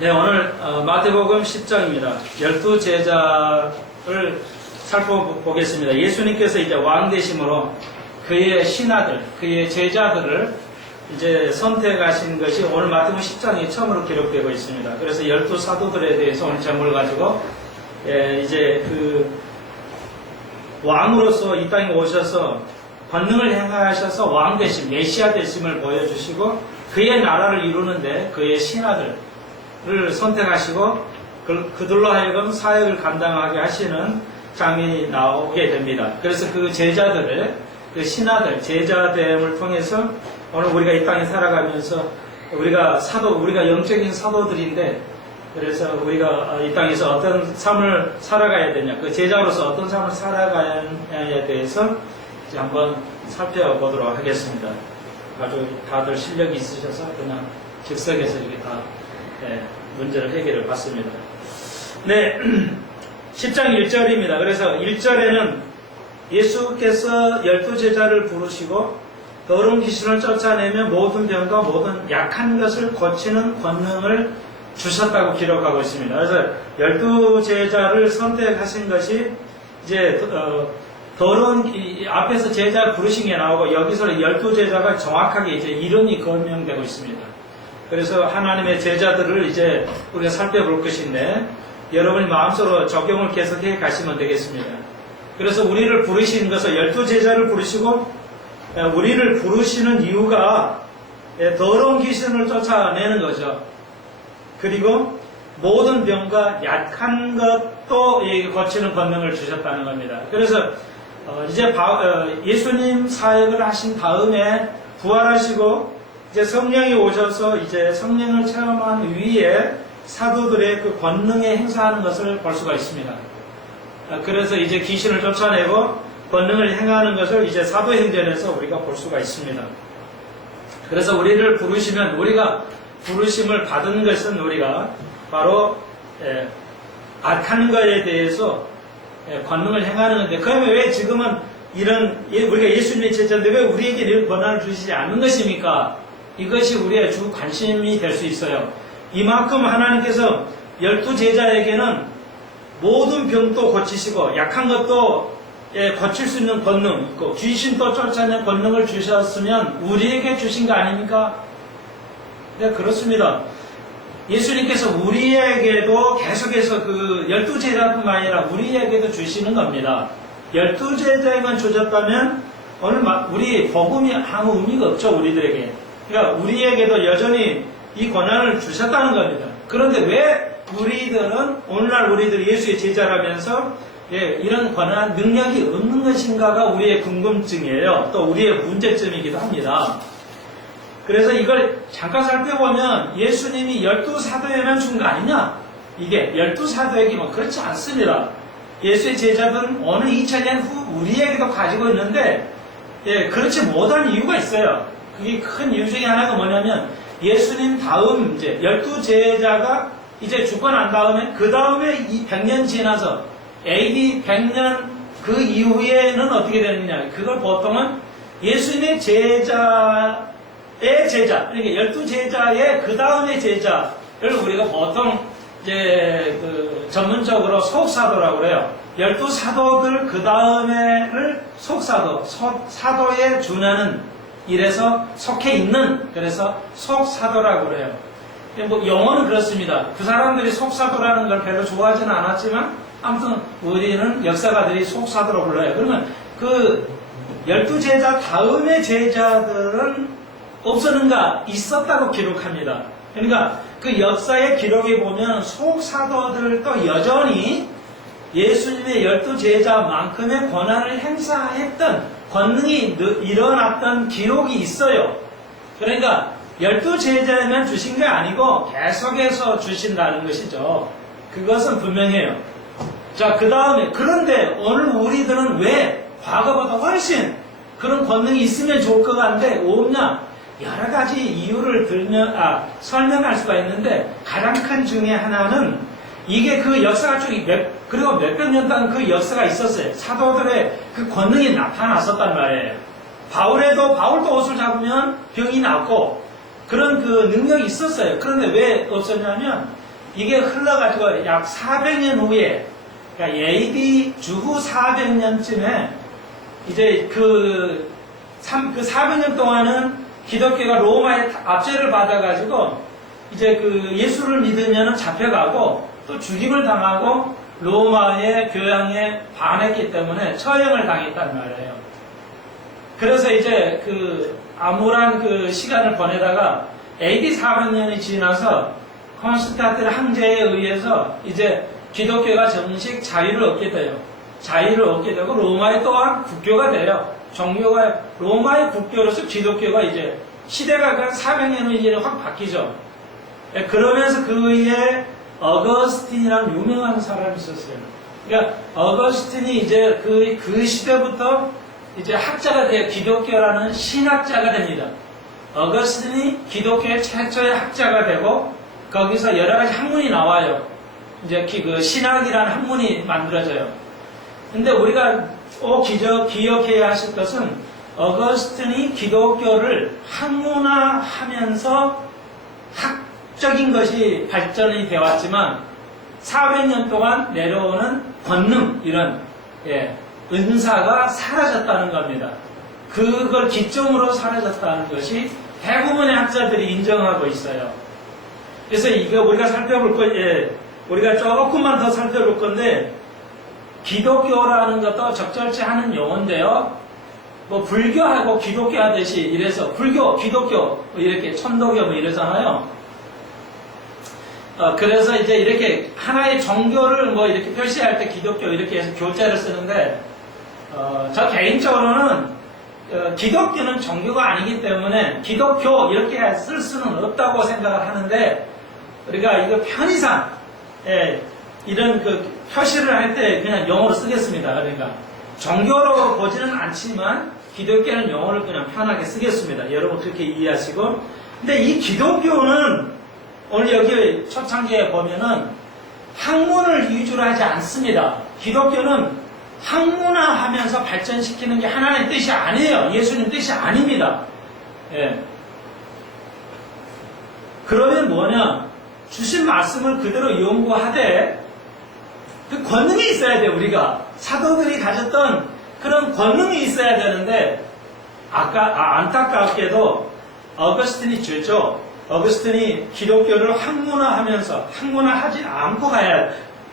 네, 오늘 마태복음 10장입니다. 12제자를 살펴보겠습니다. 예수님께서 이제 왕 되심으로 그의 신하들, 그의 제자들을 이제 선택하신 것이 오늘 마태복음 10장에 처음으로 기록되고 있습니다. 그래서 12사도들에 대해서 오늘 제목을 가지고 이제 그 왕으로서 이 땅에 오셔서 권능을 행하셔서 왕 되심, 메시아 되심을 보여주시고 그의 나라를 이루는데 그의 신하들을 선택하시고 그들로 하여금 사역을 감당하게 하시는 장면이 나오게 됩니다. 그래서 그 제자들의 그 신하들, 제자됨을 통해서 오늘 우리가 이 땅에 살아가면서 우리가 영적인 사도들인데 그래서 우리가 이 땅에서 어떤 삶을 살아가야 되냐, 그 제자로서 어떤 삶을 살아가야에 대해서 이제 한번 살펴보도록 하겠습니다. 아주 다들 실력이 있으셔서 그냥 즉석에서 이렇게 다 문제를 해결을 받습니다. 네, 10장 1절입니다. 그래서 1절에는 예수께서 12제자를 부르시고 더러운 귀신을 쫓아내며 모든 병과 모든 약한 것을 고치는 권능을 주셨다고 기록하고 있습니다. 그래서 12제자를 선택하신 것이 이제 더러운 앞에서 제자 부르신 게 나오고 여기서 12제자가 정확하게 이제 이름이 거명되고 있습니다. 그래서 하나님의 제자들을 이제 우리가 살펴볼 것인데 여러분이 마음속으로 적용을 계속해 가시면 되겠습니다. 그래서 우리를 부르신 것은 12제자를 부르시고 우리를 부르시는 이유가 더러운 귀신을 쫓아내는 거죠. 그리고 모든 병과 약한 것도 고치는 권능을 주셨다는 겁니다. 그래서 이제 예수님 사역을 하신 다음에 부활하시고 이제 성령이 오셔서 이제 성령을 체험한 위에 사도들의 그 권능에 행사하는 것을 볼 수가 있습니다. 그래서 이제 귀신을 쫓아내고 권능을 행하는 것을 이제 사도행전에서 우리가 볼 수가 있습니다. 그래서 우리를 부르시면 우리가 부르심을 받은 것은 우리가 바로 악한 것에 대해서 권능을 행하는 건데 그러면 왜 지금은 우리가 예수님의 제자인데 왜 우리에게 이런 권한을 주시지 않는 것입니까? 이것이 우리의 주 관심이 될 수 있어요. 이만큼 하나님께서 12제자에게는 모든 병도 고치시고 약한 것도 고칠 수 있는 권능 있고 귀신도 쫓아내는 권능을 주셨으면 우리에게 주신 거 아닙니까? 네, 그렇습니다. 예수님께서 우리에게도 계속해서 그 12제자뿐만 아니라 우리에게도 주시는 겁니다. 12제자에만 주셨다면 오늘 우리 복음이 아무 의미가 없죠, 우리들에게. 그러니까 우리에게도 여전히 이 권한을 주셨다는 겁니다. 그런데 왜 오늘날 우리들이 예수의 제자라면서 이런 권한, 능력이 없는 것인가가 우리의 궁금증이에요. 또 우리의 문제점이기도 합니다. 그래서 이걸 잠깐 살펴보면 예수님이 12사도에만 준 거 아니냐? 이게 12사도에게 그렇지 않습니다. 예수의 제자들은 어느 2000년 후 우리에게도 가지고 있는데 그렇지 못한 이유가 있어요. 그게 큰 이유 중에 하나가 뭐냐면 예수님 다음 이제 12제자가 이제 죽고 난 다음에 그 다음에 이 100년 지나서 AD 100년 그 이후에는 어떻게 되느냐? 그걸 보통은 예수님의 제자의 제자, 그러니까 12제자의 그 다음의 제자를 우리가 보통 이제 전문적으로 속사도라고 그래요. 12사도들 그 다음에를 속사도, 사도에 준하는 이래서 속해 있는, 그래서 속사도라고 그래요. 영어는 그렇습니다. 그 사람들이 속사도라는 걸 별로 좋아하지는 않았지만 아무튼 우리는 역사가들이 속사도로 불러요. 그러면 그 12제자 다음의 제자들은 없었는가? 있었다고 기록합니다. 그러니까 그 역사의 기록에 보면 속사도들도 여전히 예수님의 12제자만큼의 권한을 행사했던 권능이 일어났던 기록이 있어요. 그러니까 12제자에만 주신 게 아니고 계속해서 주신다는 것이죠. 그것은 분명해요. 자, 그 다음에 그런데 오늘 우리들은 왜 과거보다 훨씬 그런 권능이 있으면 좋을 것 같은데 없냐? 여러 가지 이유를 설명할 수가 있는데 가장 큰 중에 하나는 이게 그 역사가 그리고 몇백 년 동안 그 역사가 있었어요. 사도들의 그 권능이 나타났었단 말이에요. 바울도 옷을 잡으면 병이 났고 그런 그 능력이 있었어요. 그런데 왜 없었냐면 이게 흘러가지고 약 400년 후에, 그러니까 AD 주후 400년쯤에 이제 그 400년 동안은 기독교가 로마의 압제를 받아가지고 이제 그 예수를 믿으면 잡혀가고 또 죽임을 당하고 로마의 교양에 반했기 때문에 처형을 당했단 말이에요. 그래서 이제 그 암울한 그 시간을 보내다가 AD 400년이 지나서 콘스탄틴 황제에 의해서 이제 기독교가 정식 자유를 얻게 돼요. 자유를 얻게 되고 로마의 또한 국교가 돼요. 종교가 로마의 국교로서 기독교가 이제 시대가 그냥 400년 후 이제 확 바뀌죠. 그러면서 그 위에 어거스틴이라는 유명한 사람이 있었어요. 그러니까 어거스틴이 이제 그 시대부터 이제 학자가 돼요. 기독교라는 신학자가 됩니다. 어거스틴이 기독교의 최초의 학자가 되고 거기서 여러 가지 학문이 나와요. 이제 그 신학이라는 학문이 만들어져요. 근데 우리가 꼭 기억해야 하실 것은 어거스틴이 기독교를 학문화하면서 학적인 것이 발전이 되었지만 400년 동안 내려오는 권능 이런 은사가 사라졌다는 겁니다. 그걸 기점으로 사라졌다는 것이 대부분의 학자들이 인정하고 있어요. 그래서 이거 우리가 살펴볼 우리가 조금만 더 살펴볼 건데 기독교라는 것도 적절치 않은 용어인데요. 뭐 불교하고 기독교 하듯이 이래서 불교, 기독교 이렇게 천도교 뭐 이러잖아요. 그래서 이제 이렇게 하나의 종교를 뭐 이렇게 표시할 때 기독교 이렇게 해서 교자를 쓰는데 저 개인적으로는 기독교는 종교가 아니기 때문에 기독교 이렇게 쓸 수는 없다고 생각을 하는데 우리가 이거 편의상 이런 그 표시를 할 때 그냥 영어로 쓰겠습니다. 그러니까 종교로 보지는 않지만 기독교는 영어를 그냥 편하게 쓰겠습니다. 여러분 그렇게 이해하시고. 근데 이 기독교는 오늘 여기 초창기에 보면은 학문을 위주로 하지 않습니다. 기독교는 학문화하면서 발전시키는 게 하나님의 뜻이 아니에요. 예수님 뜻이 아닙니다. 그러면 뭐냐? 주신 말씀을 그대로 연구하되 그 권능이 있어야 돼요. 우리가 사도들이 가졌던 그런 권능이 있어야 되는데 안타깝게도 어거스틴이 죄죠. 어거스틴이 기독교를 학문화하지 않고 가야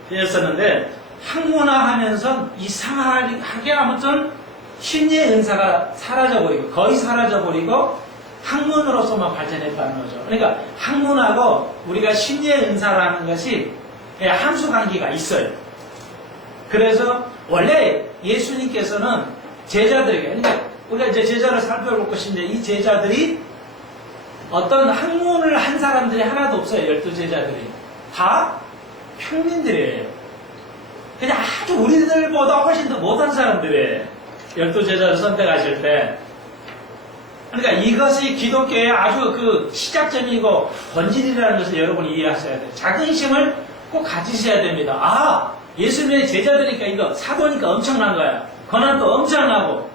되었었는데 학문화하면서 이상하게 아무튼 신의 은사가 사라져버리고 거의 사라져버리고 학문으로서만 발전했다는 거죠. 그러니까 학문하고 우리가 신의 은사라는 것이 함수관계가 있어요. 그래서 원래 예수님께서는 제자들에게, 그러니까 우리가 이제 제자를 살펴볼 것인데 이 제자들이 어떤 학문을 한 사람들이 하나도 없어요. 12제자들이. 다 평민들이에요. 그냥 아주 우리들보다 훨씬 더 못한 사람들이에요. 12제자를 선택하실 때. 그러니까 이것이 기독교의 아주 그 시작점이고 본질이라는 것을 여러분이 이해하셔야 돼요. 자긍심을 꼭 가지셔야 됩니다. 예수님의 제자들이니까 이거 사도니까 엄청난 거야. 권한도 엄청나고.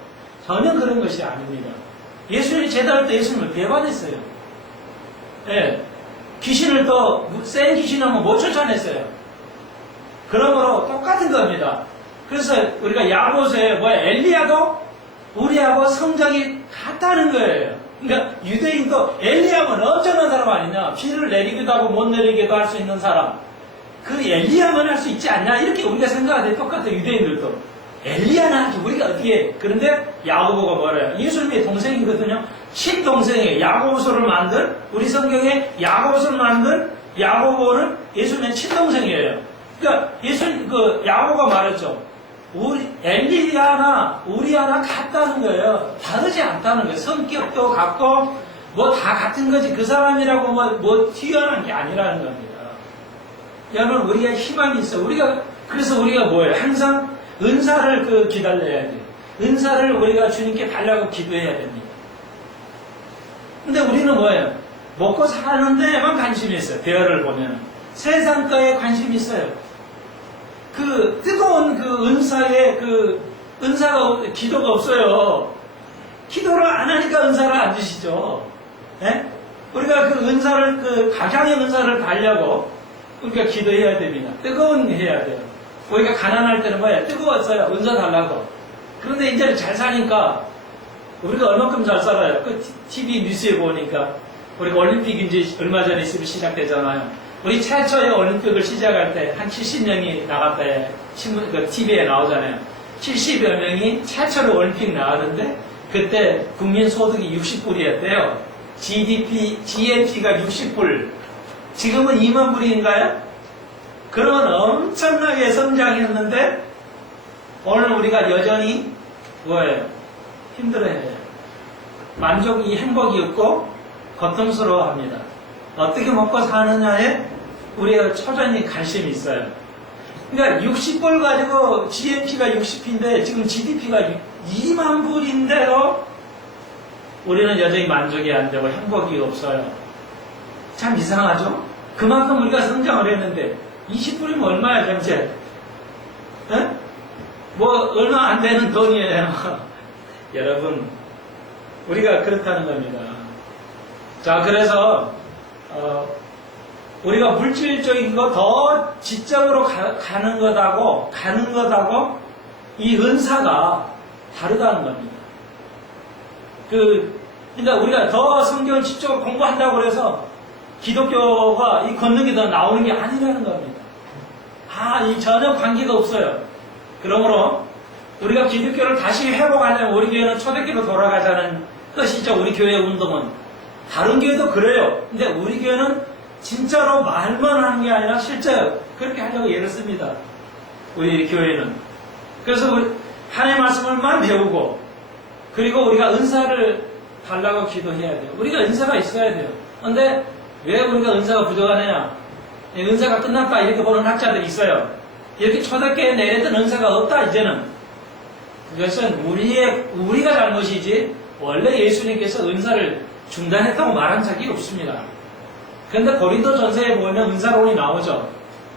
전혀 그런 것이 아닙니다. 예수님이 제자할 때 예수님을 배반했어요. 귀신을 또 센 귀신하면 못 쫓아냈어요. 그러므로 똑같은 겁니다. 그래서 우리가 야고보서에 엘리야도 우리하고 성적이 같다는 거예요. 그러니까 유대인도 엘리야는 엄청난 사람 아니냐? 비를 내리기도 하고 못 내리기도 할 수 있는 사람. 그 엘리야만 할 수 있지 않냐? 이렇게 우리가 생각할 때 똑같아요. 유대인들도. 엘리야는 하지 우리가 어떻게. 그런데 야고보가 뭐래요? 예수님의 동생이거든요. 친동생이에요. 야고보서를 만든 우리 성경에 야고보서를 만든 야고보는 예수님의 친동생이에요. 그러니까 야고보가 말했죠. 엘리야나 우리야나 같다는 거예요. 다르지 않다는 거예요. 성격도 같고 뭐 다 같은 거지. 그 사람이라고 뭐 튀어나온 게 아니라는 겁니다. 여러분 우리가 희망이 있어. 그래서 우리가 뭐예요? 항상 은사를 기다려야 돼요. 은사를 우리가 주님께 달라고 기도해야 됩니다. 근데 우리는 뭐예요? 먹고 사는 데에만 관심이 있어요. 대화를 보면 세상 거에 관심이 있어요. 그 뜨거운 그 은사에 기도가 없어요. 기도를 안 하니까 은사를 안 주시죠. 우리가 그 은사를 각양의 은사를 달려고 우리가 기도해야 됩니다. 뜨거운 해야 돼요. 우리가 가난할 때는 뭐야? 뜨거웠어요. 은사 달라고. 그런데 이제 잘 사니까 우리가 얼마큼 잘 살아요. 그 TV 뉴스에 보니까 우리가 올림픽 이제 얼마 전에 있으면 시작되잖아요. 우리 최초의 올림픽을 시작할 때 한 70명이 나갔다 신문, 그 TV에 나오잖아요. 70여 명이 최초로 올림픽 나가는데 그때 국민 소득이 60불이었대요. GNP가 60불. 지금은 2만 불인가요? 그러면 엄청나게 성장했는데 오늘 우리가 여전히 뭐예요? 힘들어해요. 만족이 행복이 없고 고통스러워합니다. 어떻게 먹고 사느냐에 우리가 초전히 관심이 있어요. 그러니까 60불 가지고 GNP가 60인데 지금 GDP가 2만 불인데요. 우리는 여전히 만족이 안 되고 행복이 없어요. 참 이상하죠? 그만큼 우리가 성장을 했는데 20불이면 얼마야 전체? 에? 뭐 얼마 안 되는 돈이에요. 여러분 우리가 그렇다는 겁니다. 자, 그래서 우리가 물질적인 거 더 지적으로 가는 것하고 이 은사가 다르다는 겁니다. 그러니까 우리가 더 성경을 지적으로 공부한다고 해서 기독교가 이 걷는 더 나오는 게 아니라는 겁니다. 이 전혀 관계가 없어요. 그러므로 우리가 기독교를 다시 회복하려면 우리 교회는 초대교로 돌아가자는 뜻이죠. 우리 교회 운동은. 다른 교회도 그래요. 근데 우리 교회는 진짜로 말만 하는 게 아니라 실제 그렇게 하려고 애를 씁니다. 우리 교회는. 그래서 우리 하나님의 말씀을만 배우고 그리고 우리가 은사를 달라고 기도해야 돼요. 우리가 은사가 있어야 돼요. 근데 왜 우리가 은사가 부족하느냐? 은사가 끝났다 이렇게 보는 학자들이 있어요. 이렇게 초대교회에 내렸던 은사가 없다 이제는. 그것은 우리가 잘못이지 원래 예수님께서 은사를 중단했다고 말한 적이 없습니다. 그런데 고린도 전서에 보면 은사론이 나오죠.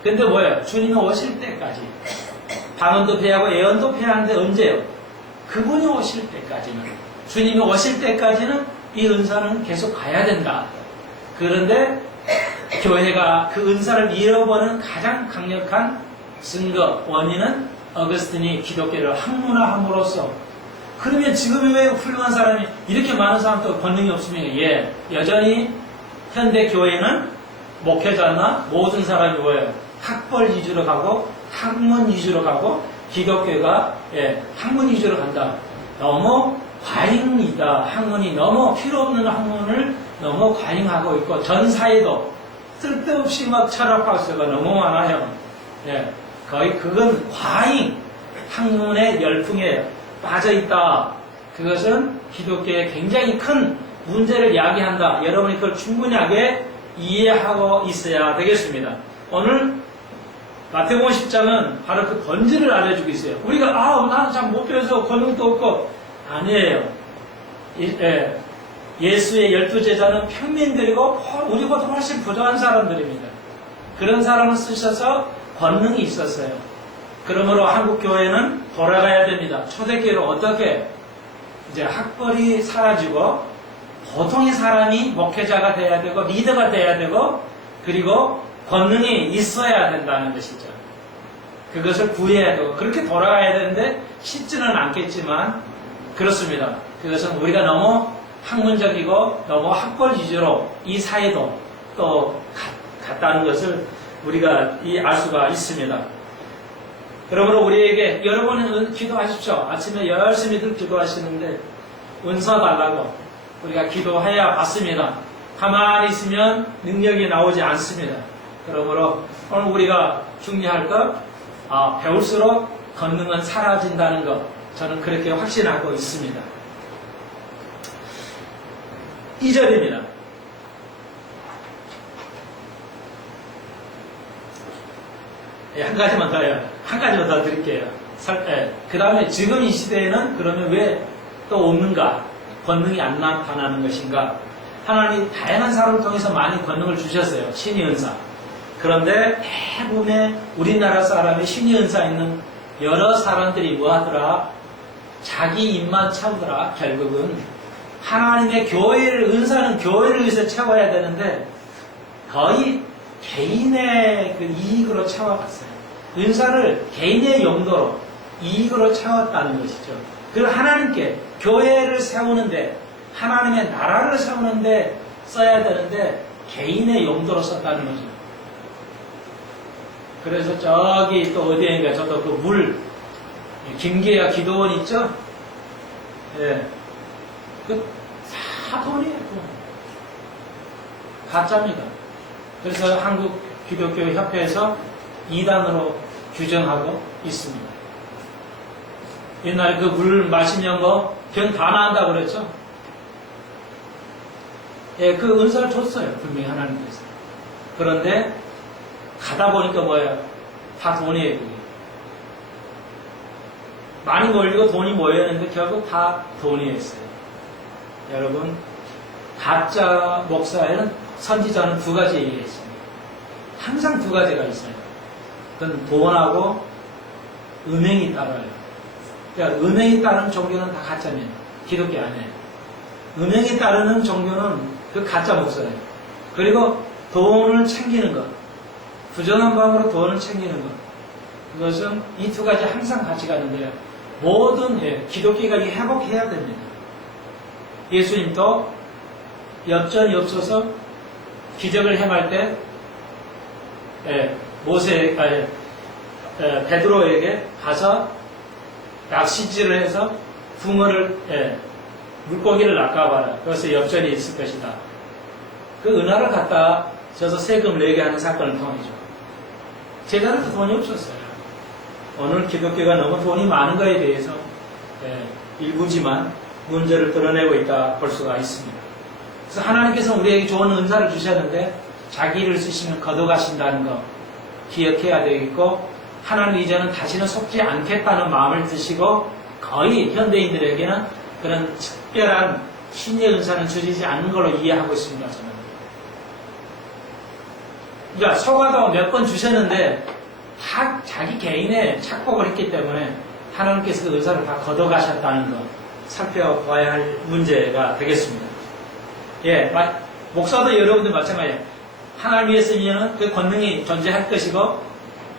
근데 뭐예요? 주님이 오실 때까지. 방언도 패하고 예언도 패하는데 언제요? 그분이 오실 때까지는. 주님이 오실 때까지는 이 은사는 계속 가야 된다. 그런데 교회가 그 은사를 잃어버리는 가장 강력한 증거, 원인은 어거스틴이 기독교를 학문화함으로써. 그러면 지금 왜 훌륭한 사람이 이렇게 많은 사람도 권능이 없으면 여전히 현대 교회는 목회자나 모든 사람이 뭐예요? 학벌 위주로 가고 학문 위주로 가고 기독교가 학문 위주로 간다. 너무 과잉이다. 학문이 너무 필요 없는 학문을 너무 과잉하고 있고 전 사회도 쓸데없이 막 철학학서가 너무 많아요. 거의 그건 과잉 학문의 열풍에 빠져 있다. 그것은 기독교에 굉장히 큰 문제를 야기한다. 여러분이 그걸 충분하게 이해하고 있어야 되겠습니다. 오늘 마태복음 10장은 바로 그 본질을 알려주고 있어요. 우리가 나는 참 못 배워서 권능도 없고 아니에요. 예수의 12제자는 평민들이고 우리보다 훨씬 부족한 사람들입니다. 그런 사람을 쓰셔서 권능이 있었어요. 그러므로 한국교회는 돌아가야 됩니다. 초대교회로 어떻게 이제 학벌이 사라지고 보통의 사람이 목회자가 돼야 되고 리더가 돼야 되고 그리고 권능이 있어야 된다는 것이죠. 그것을 구해야 되고 그렇게 돌아가야 되는데 쉽지는 않겠지만 그렇습니다. 그것은 우리가 너무 학문적이고 너무 학벌 위주로 이 사회도 또 같다는 것을 우리가 알 수가 있습니다. 그러므로 우리에게 여러분은 기도하십시오. 아침에 열심히들 기도하시는데 은사 달라고 우리가 기도해야 받습니다. 가만히 있으면 능력이 나오지 않습니다. 그러므로 오늘 우리가 중요할 것 배울수록 권능은 사라진다는 것 저는 그렇게 확신하고 있습니다. 2절입니다. 한 가지만 더요. 한 가지만 더 드릴게요. 그 다음에 지금 이 시대에는 그러면 왜 또 없는가? 권능이 안 나타나는 것인가? 하나님 다양한 사람을 통해서 많이 권능을 주셨어요. 신의 은사. 그런데 대부분의 우리나라 사람의 신의 은사 있는 여러 사람들이 뭐 하더라? 자기 입만 채우더라. 결국은 하나님의 교회를 은사는 교회를 위해서 채워야 되는데 거의 개인의 그 이익으로 채워갔어요. 은사를 개인의 용도로 이익으로 채웠다는 것이죠. 그리고 하나님께 교회를 세우는데 하나님의 나라를 세우는데 써야 되는데 개인의 용도로 썼다는 거죠. 그래서 저기 또 어디인가 저도 그 물 김계야 기도원 있죠? 예. 그 다 돈이에요. 돈. 가짜입니다. 그래서 한국 기독교 협회에서 2단으로 규정하고 있습니다. 옛날에 그 물 마시면 병 다 나은다고 그랬죠? 예, 그 은사를 줬어요. 분명히 하나님께서. 그런데 가다 보니까 뭐예요? 다 돈이에요. 그게. 많이 몰리고 돈이 모였는데 결국 다 돈이었어요. 여러분, 가짜 목사에는 선지자는 두 가지 얘기했습니다. 항상 두 가지가 있어요. 그건 돈하고 은행이 따라요. 그러니까 은행이 따르는 종교는 다 가짜입니다. 기독교 안에. 은행이 따르는 종교는 그 가짜 목사예요. 그리고 돈을 챙기는 것. 부정한 마음으로 돈을 챙기는 것. 그것은 이 두 가지 항상 같이 가는데요. 모든 기독교가 회복해야 됩니다. 예수님도 엽전이 없어서 기적을 행할 때 베드로에게 가서 낚시질을 해서 붕어를 물고기를 낚아봐라. 그래서 엽전이 있을 것이다. 그 은하를 갖다 줘서 세금을 내게 하는 사건을 통해죠. 제자들도 돈이 없었어요. 오늘 기독교가 너무 돈이 많은 것에 대해서 일부지만 문제를 드러내고 있다 볼 수가 있습니다. 그래서 하나님께서 우리에게 좋은 은사를 주셨는데 자기 일을 쓰시면 거둬가신다는 거 기억해야 되겠고, 하나님 이제는 다시는 속지 않겠다는 마음을 드시고 거의 현대인들에게는 그런 특별한 신의 은사는 주시지 않는 걸로 이해하고 있습니다. 저는. 그러니까 소가도 몇 번 주셨는데 다 자기 개인의 착복을 했기 때문에 하나님께서 그 은사를 다 걷어가셨다는 거 살펴봐야 할 문제가 되겠습니다. 예, 목사도 여러분들 마찬가지예요. 하나님이 쓰면 그 권능이 존재할 것이고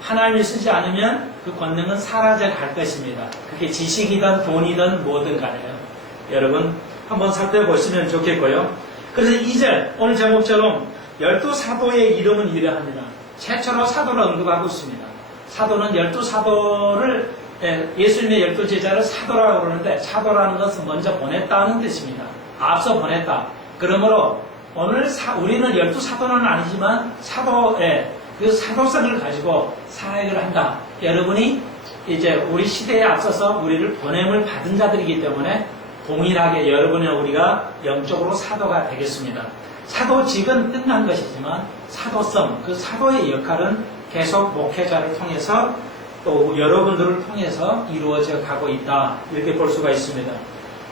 하나님이 쓰지 않으면 그 권능은 사라져 갈 것입니다. 그게 지식이든 돈이든 뭐든 간에요. 여러분 한번 살펴보시면 좋겠고요. 그래서 2절 오늘 제목처럼 12사도의 이름은 이러합니다. 최초로 사도를 언급하고 있습니다. 사도는 12사도를 예수님의 12제자를 사도라고 그러는데 사도라는 것은 먼저 보냈다는 뜻입니다. 앞서 보냈다. 그러므로 오늘 우리는 12사도는 아니지만 그 사도성을 가지고 사역을 한다. 여러분이 이제 우리 시대에 앞서서 우리를 보냄을 받은 자들이기 때문에 동일하게 여러분이나 우리가 영적으로 사도가 되겠습니다. 사도직은 끝난 것이지만 사도성, 그 사도의 역할은 계속 목회자를 통해서 또 여러분들을 통해서 이루어져 가고 있다. 이렇게 볼 수가 있습니다.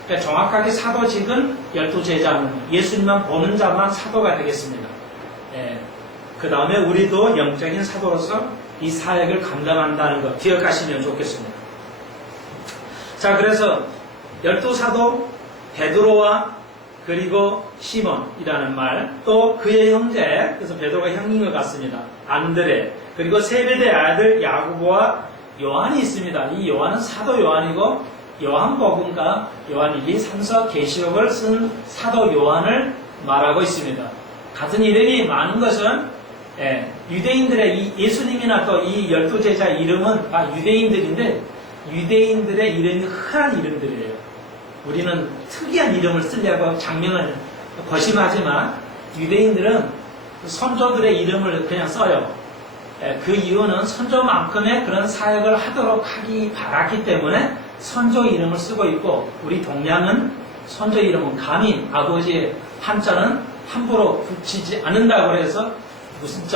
그러니까 정확하게 사도직은 12제자는 예수님만 보는 자만 사도가 되겠습니다. 그 다음에 우리도 영적인 사도로서 이 사역을 감당한다는 것 기억하시면 좋겠습니다. 자, 그래서 12사도 베드로와 그리고 시몬이라는 말, 또 그의 형제, 그래서 베드로가 형인 것 같습니다. 안드레, 그리고 세베대의 아들 야고보와 요한이 있습니다. 이 요한은 사도 요한이고 요한복음과 요한 1, 2, 3서 계시록을 쓴 사도 요한을 말하고 있습니다. 같은 이름이 많은 것은 유대인들의 이 예수님이나 또 이 12제자 이름은 다 유대인들인데 유대인들의 이름이 흔한 이름들이에요. 우리는 특이한 이름을 쓰려고 장명을 거심하지만 유대인들은 선조들의 이름을 그냥 써요. 그 이유는 선조만큼의 그런 사역을 하도록 하기 바랐기 때문에 선조 이름을 쓰고 있고, 우리 동양은 선조 이름은 감히 아버지의 한자는 함부로 붙이지 않는다고 해서 무슨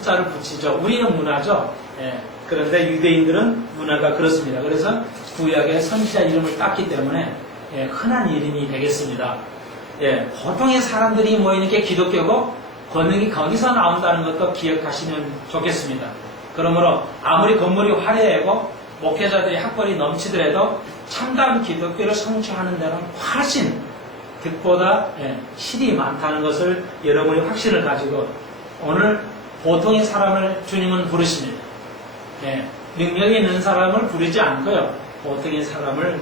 자를 붙이죠. 우리는 문화죠. 그런데 유대인들은 문화가 그렇습니다. 그래서 구약에 선지자 이름을 땄기 때문에 흔한 이름이 되겠습니다. 보통의 사람들이 모이는 게 기독교고 권능이 거기서 나온다는 것도 기억하시면 좋겠습니다. 그러므로 아무리 건물이 화려하고 목회자들이 학벌이 넘치더라도 참담 기독교를 성취하는 데는 훨씬 득보다 실이 많다는 것을 여러분이 확신을 가지고 오늘 보통의 사람을 주님은 부르십니다. 예, 능력이 있는 사람을 부르지 않고요. 보통의 사람을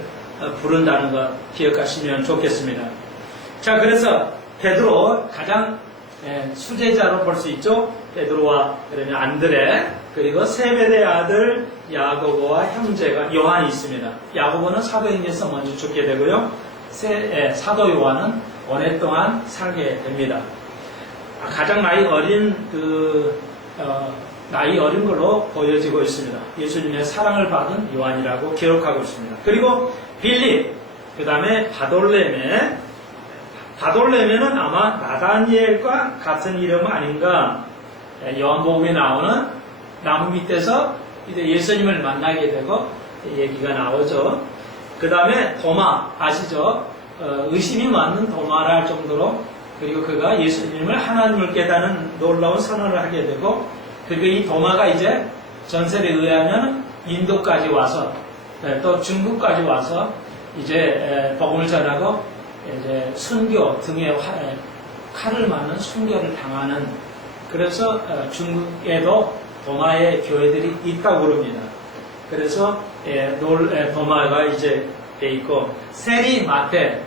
부른다는 것 기억하시면 좋겠습니다. 자, 그래서 베드로 가장 수제자로 볼 수 있죠. 베드로와 그러면 안드레 그리고 세베대의 아들 야고보와 형제가 요한이 있습니다. 야고보는 사도행전에서 먼저 죽게 되고요. 사도 요한은 오랫동안 살게 됩니다. 가장 나이 어린 나이 어린 걸로 보여지고 있습니다. 예수님의 사랑을 받은 요한이라고 기록하고 있습니다. 그리고 빌립, 그 다음에 바돌레메는 아마 나다니엘과 같은 이름 아닌가. 요한복음에 나오는 나무 밑에서 이제 예수님을 만나게 되고 얘기가 나오죠. 그 다음에 도마 아시죠? 의심이 많은 도마라 할 정도로 그리고 그가 예수님을 하나님을 깨닫는 놀라운 선언을 하게 되고 그리고 이 도마가 이제 전설에 의하면 인도까지 와서 또 중국까지 와서 이제 복음을 전하고 이제 순교 등에 칼을 맞는 순교를 당하는 그래서 중국에도 도마의 교회들이 있다고 그럽니다. 그래서 도마가 이제 돼 있고 세리마테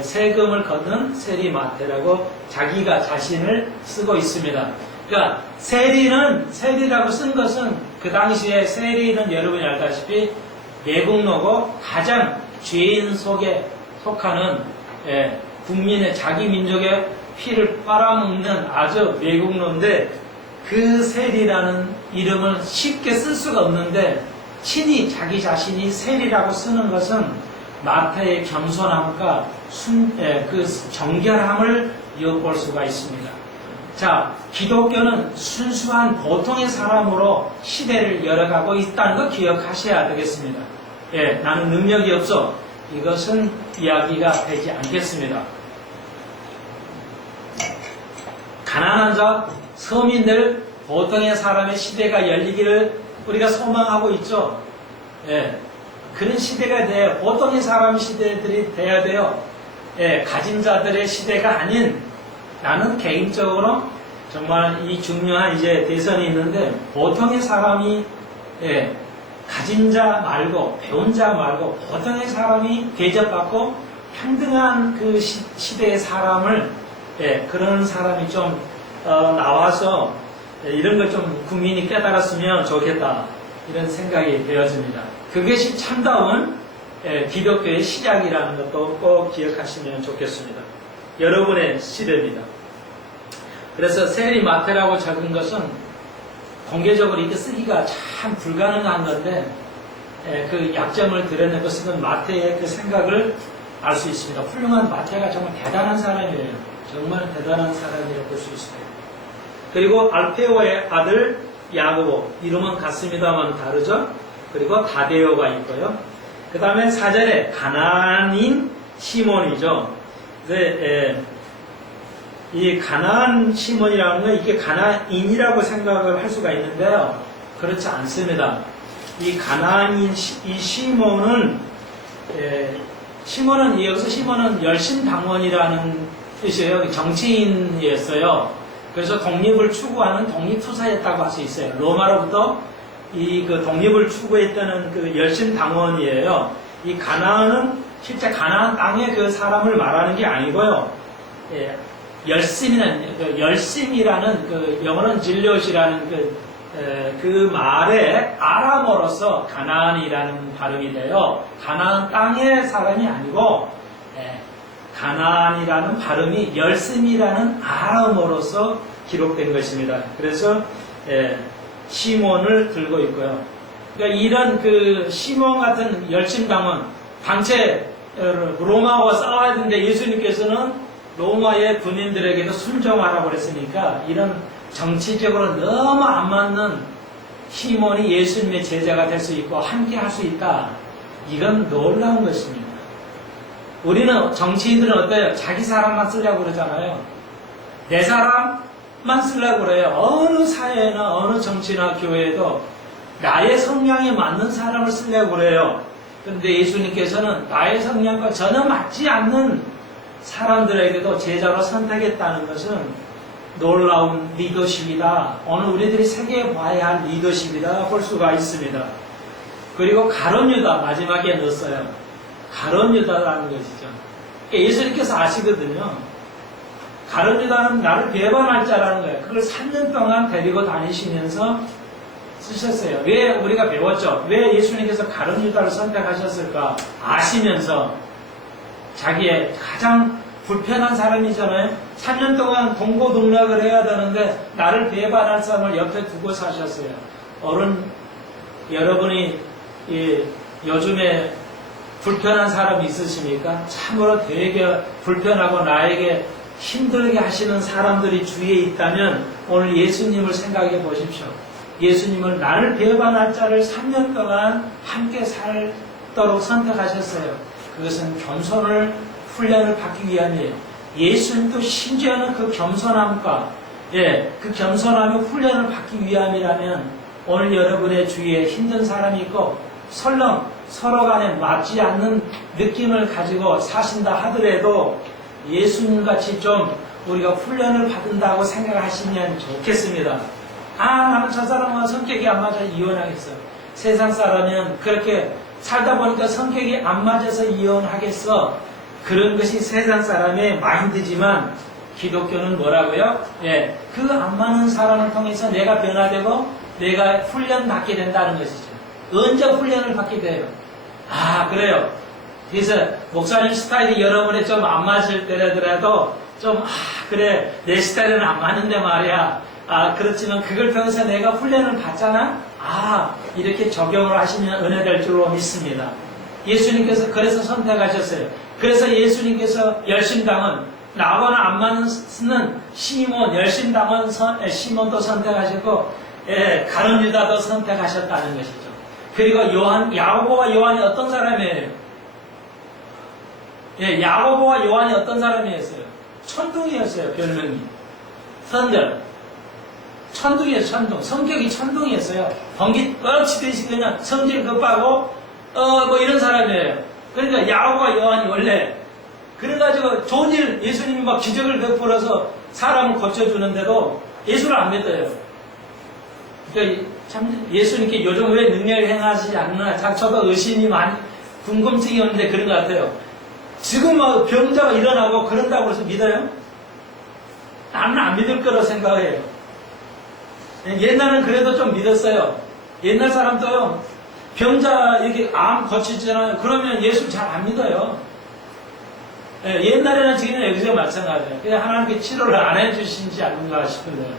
세금을 걷는 세리마테라고 자기가 자신을 쓰고 있습니다. 그러니까 세리라고 쓴 것은 그 당시에 세리는 여러분이 알다시피 매국노고 가장 죄인 속에 속하는 국민의 자기 민족의 피를 빨아먹는 아주 매국노인데 그 세리라는 이름을 쉽게 쓸 수가 없는데 친히 자기 자신이 세리라고 쓰는 것은 마태의 겸손함과 그 정결함을 엿볼 수가 있습니다. 자, 기독교는 순수한 보통의 사람으로 시대를 열어가고 있다는 거 기억하셔야 되겠습니다. 나는 능력이 없어. 이것은 이야기가 되지 않겠습니다. 가난한 자, 서민들, 보통의 사람의 시대가 열리기를 우리가 소망하고 있죠. 그런 시대가 돼요. 보통의 사람 시대들이 돼야 돼요. 가진 자들의 시대가 아닌 나는 개인적으로 정말 이 중요한 이제 대선이 있는데 보통의 사람이 가진 자 말고 배운 자 말고 보통의 사람이 대접받고 평등한 그 시대의 사람을 그런 사람이 좀 나와서 이런 걸 좀 국민이 깨달았으면 좋겠다 이런 생각이 되어집니다. 그것이 참다운 기독교의 시작이라는 것도 꼭 기억하시면 좋겠습니다. 여러분의 시대입니다. 그래서 세리마테라고 적은 것은 공개적으로 이렇게 쓰기가 참 불가능한 건데 그 약점을 드러내고 쓰는 마태의 그 생각을 알 수 있습니다. 훌륭한 마태가 정말 대단한 사람이에요. 정말 대단한 사람이라고 볼 수 있어요. 그리고 알페오의 아들 야고보, 이름은 같습니다만 다르죠. 그리고 다데오가 있고요. 그 다음에 4절에 가나안인 시몬이죠. 이 가나안 시몬이라는 건 이게 가나인이라고 생각을 할 수가 있는데요. 그렇지 않습니다. 이 가나안인 이 시몬은 여기서 시몬은 열심당원이라는 뜻이에요. 정치인이었어요. 그래서 독립을 추구하는 독립투사였다고 할 수 있어요. 로마로부터 그 독립을 추구했다는 그 열심당원이에요. 이 가나안은 실제 가나안 땅의 그 사람을 말하는 게 아니고요. 열심이라는 그 영어는 진료시라는 그 말에 아람어로서 가나안이라는 발음이 돼요. 가나안 땅의 사람이 아니고 가나안이라는 발음이 열심이라는 아람어로서 기록된 것입니다. 그래서 시몬을 들고 있고요. 그러니까 이런 그 시몬 같은 열심당원 당최 로마와 싸워야 되는데 예수님께서는 로마의 군인들에게도 순종하라고 그랬으니까 이런 정치적으로 너무 안 맞는 시몬이 예수님의 제자가 될 수 있고 함께 할 수 있다. 이건 놀라운 것입니다. 우리는 정치인들은 어때요? 자기 사람만 쓰려고 그러잖아요. 내 사람만 쓰려고 그래요. 어느 사회나 어느 정치나 교회에도 나의 성향에 맞는 사람을 쓰려고 그래요. 그런데 예수님께서는 나의 성향과 전혀 맞지 않는 사람들에게도 제자로 선택했다는 것은 놀라운 리더십이다. 오늘 우리들이 생각해 봐야 할 리더십이다 볼 수가 있습니다. 그리고 가룟 유다 마지막에 넣었어요. 가룟 유다라는 것이죠. 예수님께서 아시거든요. 가룟 유다는 나를 배반할 자라는 거예요. 그걸 3년 동안 데리고 다니시면서 쓰셨어요. 왜 우리가 배웠죠? 왜 예수님께서 가룟 유다를 선택하셨을까? 아시면서 자기의 가장 불편한 사람이잖아요. 3년 동안 동고동락을 해야 되는데 나를 배반할 사람을 옆에 두고 사셨어요. 여러분이 요즘에 불편한 사람이 있으십니까? 참으로 되게 불편하고 나에게 힘들게 하시는 사람들이 주위에 있다면 오늘 예수님을 생각해 보십시오. 예수님을 나를 배반할 자를 3년 동안 함께 살도록 선택하셨어요. 그것은 겸손을 훈련을 받기 위함이에요. 예수님도 심지어는 그 겸손함과 그 겸손함의 훈련을 받기 위함이라면 오늘 여러분의 주위에 힘든 사람이 있고 설령 서로 간에 맞지 않는 느낌을 가지고 사신다 하더라도 예수님같이 좀 우리가 훈련을 받는다고 생각하시면 좋겠습니다. 나는 저 사람과 성격이 안 맞아서 이혼하겠어. 세상 사람은 그렇게 살다 보니까 성격이 안 맞아서 이혼하겠어. 그런 것이 세상 사람의 마인드지만 기독교는 뭐라고요? 그 안 맞는 사람을 통해서 내가 변화되고 내가 훈련받게 된다는 것이죠. 언제 훈련을 받게 돼요? 그래요. 그래서 목사님 스타일이 여러분의 좀 안 맞을 때라도 그래 내 스타일은 안 맞는데 말이야. 그렇지만 그걸 통해서 내가 훈련을 받잖아? 이렇게 적용을 하시면 은혜될 줄로 믿습니다. 예수님께서 그래서 선택하셨어요. 그래서 예수님께서 열심당은 나와는 안 맞는 시몬, 열심당은 시몬도 선택하셨고, 가룟 유다도 선택하셨다는 것이죠. 그리고 야고보와 요한이 어떤 사람이에요? 야고보와 요한이 어떤 사람이었어요? 천둥이었어요, 별명이. 선들. 천둥이에요, 천둥. 성격이 천둥이었어요. 번기 떨어치듯이 그냥 성질 급하고, 이런 사람이에요. 그러니까 야고보와 요한이 원래, 그래가지고 좋은 일, 예수님이 막 기적을 베풀어서 사람을 고쳐주는데도 예수를 안 믿어요. 그러니까 참 예수님께 요즘 왜 능력을 행하시지 않나, 저도 의심이 많이, 궁금증이 오는데 그런 것 같아요. 지금 병자가 일어나고 그런다고 해서 믿어요? 나는 안 믿을 거라고 생각해요. 옛날은 그래도 좀 믿었어요. 옛날 사람도요, 병자 이렇게 암 고치잖아요. 그러면 예수 잘 안 믿어요. 옛날에는 지금은 여기서 마찬가지예요. 그냥 하나님께 치료를 안 해주신지 않는가 싶은데요.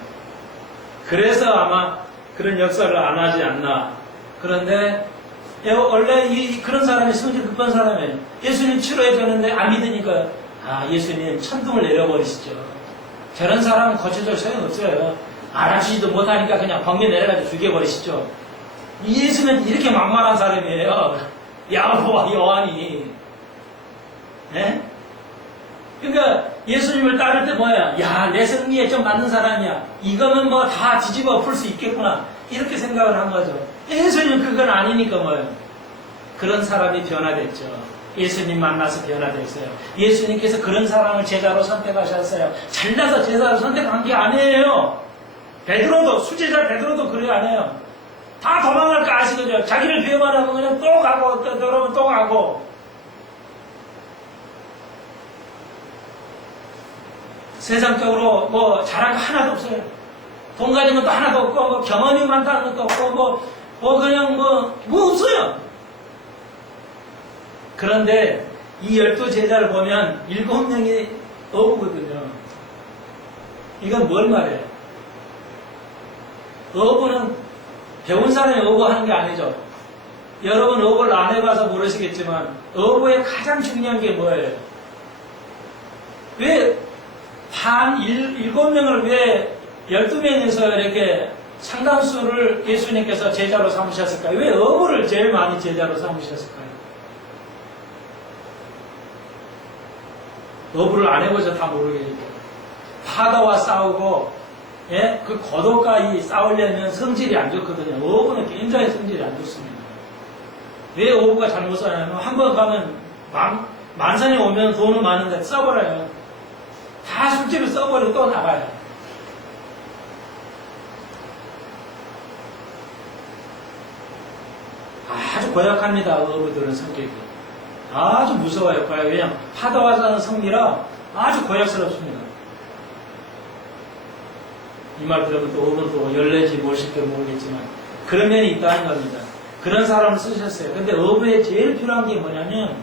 그래서 아마 그런 역사를 안 하지 않나. 그런데 원래 그런 사람이 성질 급한 사람이에요. 예수님 치료해줬는데 안 믿으니까 예수님 천둥을 내려버리시죠. 저런 사람은 고쳐줄 소용없어요. 알아주지도 못하니까 그냥 번개 내려가지고 죽여버리시죠. 예수는 이렇게 막말한 사람이에요. 야고보와 요한이. 그러니까 예수님을 따를 때 뭐야? 내 승리에 좀 맞는 사람이야. 이거면 다 뒤집어 풀 수 있겠구나. 이렇게 생각을 한 거죠. 예수님 그건 아니니까 뭐예요? 그런 사람이 변화됐죠. 예수님 만나서 변화됐어요. 예수님께서 그런 사람을 제자로 선택하셨어요. 잘나서 제자로 선택한 게 아니에요. 수제자 베드로도 그래 안 해요. 다 도망갈 거 아시거든요. 자기를 배반하고 그냥 또 가고 여러분 또 가고. 세상적으로 잘한 거 하나도 없어요. 돈 가진 것도 하나도 없고 경험이 많다는 것도 없고 그냥 없어요. 그런데 이 12제자를 보면 7명이 어부거든요. 이건 뭘 말해요? 어부는 배운 사람이 어부하는 게 아니죠. 여러분 어부를 안 해봐서 모르시겠지만 어부의 가장 중요한 게 뭐예요? 왜 7명을 왜 12명에서 이렇게 상당수를 예수님께서 제자로 삼으셨을까요? 왜 어부를 제일 많이 제자로 삼으셨을까요? 어부를 안 해보셔서 다 모르겠죠. 파도와 싸우고 그 고도까지 싸우려면 성질이 안 좋거든요. 어부는 굉장히 성질이 안 좋습니다. 왜 어부가 잘못 싸냐면 한 번 가면 만선이 오면 돈은 많은데 써버려요. 다 술집을 써버리고 또 나가요. 아주 고약합니다. 어부들은 성격이. 아주 무서워요. 왜냐하면 파도가 사는 성미라 아주 고약스럽습니다. 이 말 들으면 또 어부는 또 열내지 무엇일지 모르겠지만 그런 면이 있다는 겁니다. 그런 사람을 쓰셨어요. 근데 어부에 제일 필요한 게 뭐냐면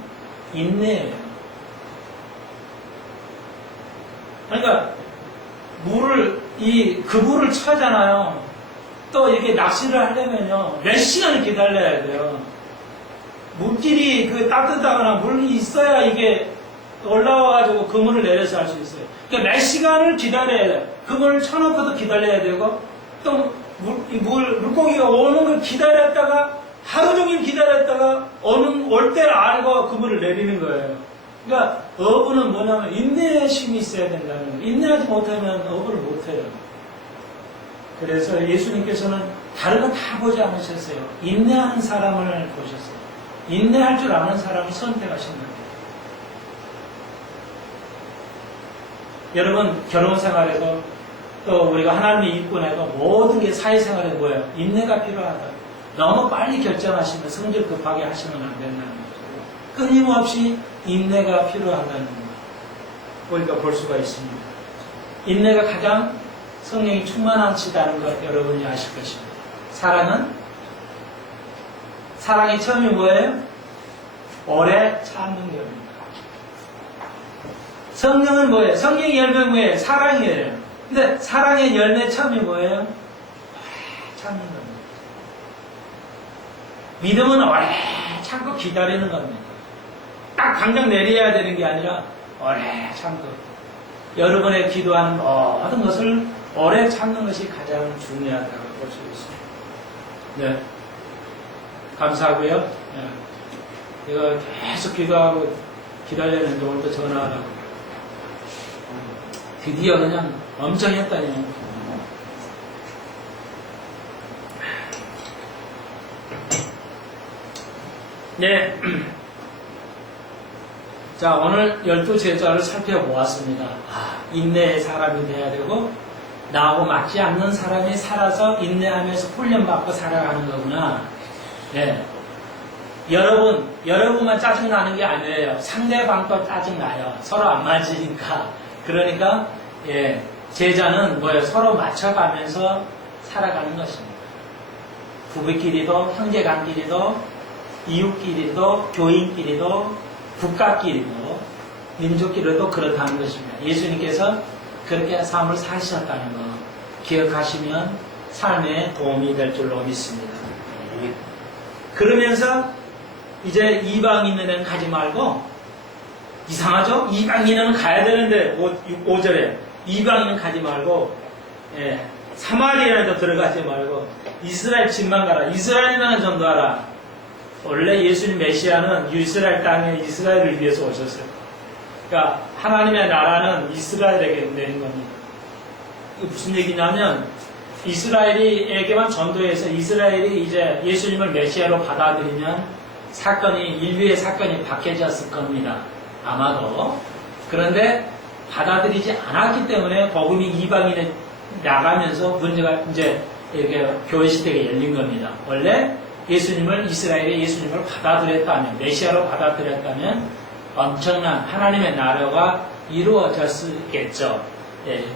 인내예요. 그러니까 그 물을 차잖아요. 또 이렇게 낚시를 하려면요 몇 시간을 기다려야 돼요. 물길이 따뜻하거나 물이 있어야 이게 올라와가지고 그물을 내려서 할 수 있어요. 그러니까 몇 시간을 기다려야 돼요. 그물을 쳐놓고도 기다려야 되고 또 물고기가 오는 걸 기다렸다가 하루 종일 기다렸다가 올 때를 알고 그물을 내리는 거예요. 그러니까 어부는 뭐냐면 인내의 힘이 있어야 된다는 거예요. 인내하지 못하면 어부를 못해요. 그래서 예수님께서는 다른 거 다 보지 않으셨어요. 인내하는 사람을 보셨어요. 인내할 줄 아는 사람을 선택하신 겁니다. 여러분 결혼 생활에도 또 우리가 하나님의 일꾼에도 모든 게 사회생활에 뭐예요? 인내가 필요하다. 너무 빨리 결정하시면 성질 급하게 하시면 안 된다는 거죠. 끊임없이 인내가 필요하다는 거 우리가 볼 수가 있습니다. 인내가 가장 성령이 충만하시다는 것 여러분이 아실 것입니다. 사랑의 처음이 뭐예요? 오래 참는 겁니다. 성령은 뭐예요? 성령의 열매 뭐예요? 사랑이에요. 근데 사랑의 열매 처음이 뭐예요? 오래 참는 겁니다. 믿음은 오래 참고 기다리는 겁니다. 딱 당장 내려야 되는 게 아니라 오래 참고 여러분의 기도하는 모든 것을 오래 참는 것이 가장 중요하다고 볼 수 있습니다. 네. 감사하고요. 네. 제가 계속 기도하고 기다렸는데 오늘 또 전화하라고. 드디어 그냥 엄청 했다니. 네. 자, 오늘 12제자를 살펴보았습니다. 인내의 사람이 돼야 되고, 나하고 맞지 않는 사람이 살아서 인내하면서 훈련받고 살아가는 거구나. 네. 여러분만 짜증나는 게 아니에요. 상대방도 짜증나요. 서로 안 맞으니까. 그러니까, 제자는 뭐예요? 서로 맞춰가면서 살아가는 것입니다. 부부끼리도, 형제간끼리도, 이웃끼리도, 교인끼리도, 국가끼리도, 민족끼리도 그렇다는 것입니다. 예수님께서 그렇게 삶을 사셨다는 거 기억하시면 삶에 도움이 될 줄로 믿습니다. 그러면서 이제 이방인에는 가지 말고, 이상하죠? 이방인은 가야 되는데 5절에 이방인은 가지 말고 사마리아에도 들어가지 말고 이스라엘 집만 가라. 이스라엘만 전도하라. 원래 예수님 메시아는 이스라엘 땅에 이스라엘을 위해서 오셨어요. 그러니까 하나님의 나라는 이스라엘에게 내린 겁니다. 이게 무슨 얘기냐면 이스라엘에게만 전도해서 이스라엘이 이제 예수님을 메시아로 받아들이면 인류의 사건이 바뀌어졌을 겁니다. 아마도. 그런데 받아들이지 않았기 때문에 복음이 이방인에 나가면서 문제가 이제 이렇게 교회 시대가 열린 겁니다. 원래 이스라엘이 예수님을 받아들였다면, 메시아로 받아들였다면 엄청난 하나님의 나라가 이루어졌겠죠.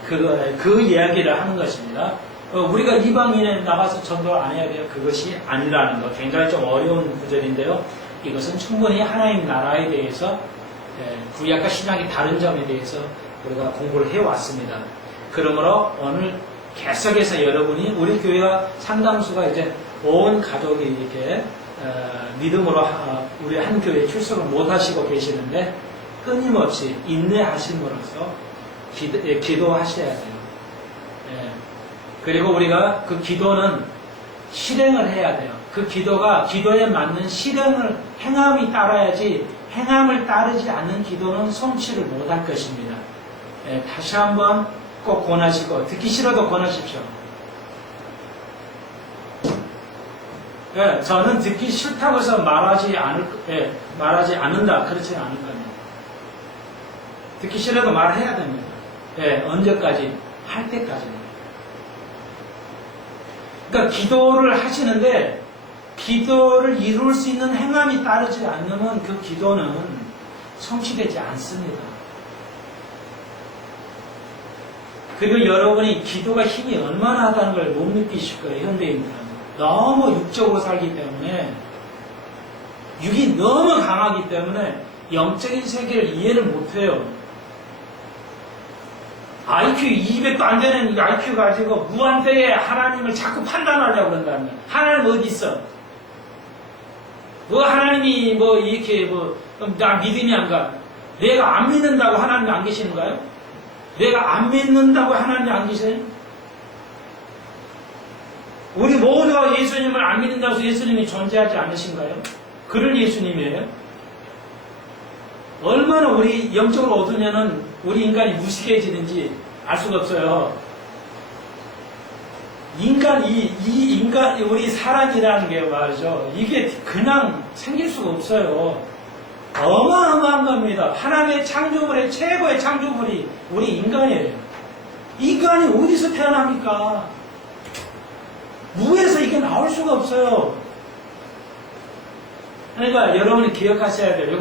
그 이야기를 하는 것입니다. 우리가 이방인에 나가서 전도를 안 해야 돼요. 그것이 아니라는 것. 굉장히 좀 어려운 구절인데요. 이것은 충분히 하나님 나라에 대해서 구약과 신약이 다른 점에 대해서 우리가 공부를 해왔습니다. 그러므로 오늘 계속해서 여러분이 우리 교회가 상당수가 이제 온 가족이 이렇게 믿음으로 우리 한 교회에 출석을 못 하시고 계시는데 끊임없이 인내하심으로써 기도하셔야 돼요. 그리고 우리가 그 기도는 실행을 해야 돼요. 그 기도에 맞는 행함이 따라야지 행함을 따르지 않는 기도는 성취를 못할 것입니다. 다시 한번 꼭 권하시고 듣기 싫어도 권하십시오. 저는 듣기 싫다고 해서 말하지 않는다. 그렇지는 않을 겁니다. 듣기 싫어도 말해야 됩니다. 언제까지? 할 때까지는. 그러니까 기도를 하시는데 기도를 이룰 수 있는 행함이 따르지 않으면 그 기도는 성취되지 않습니다. 그리고 여러분이 기도가 힘이 얼마나 하다는 걸 못 느끼실 거예요, 현대인들은. 너무 육적으로 살기 때문에, 육이 너무 강하기 때문에 영적인 세계를 이해를 못해요. IQ 200도 안 되는 이 IQ 가지고 무한대의 하나님을 자꾸 판단하려고 그런다는 거예요. 하나님 어디 있어? 뭐 하나님이 뭐 이렇게 나 믿음이 안 가. 내가 안 믿는다고 하나님이 안 계시는가요? 내가 안 믿는다고 하나님이 안 계세요? 우리 모두가 예수님을 안 믿는다고 해서 예수님이 존재하지 않으신가요? 그런 예수님이에요. 얼마나 우리 영적으로 얻으면은 우리 인간이 무식해지는지 알 수가 없어요. 우리 사람이라는 게 말이죠. 이게 그냥 생길 수가 없어요. 어마어마한 겁니다. 하나님의 창조물의 최고의 창조물이 우리 인간이에요. 인간이 어디서 태어납니까? 무에서 이게 나올 수가 없어요. 그러니까 여러분이 기억하셔야 돼요.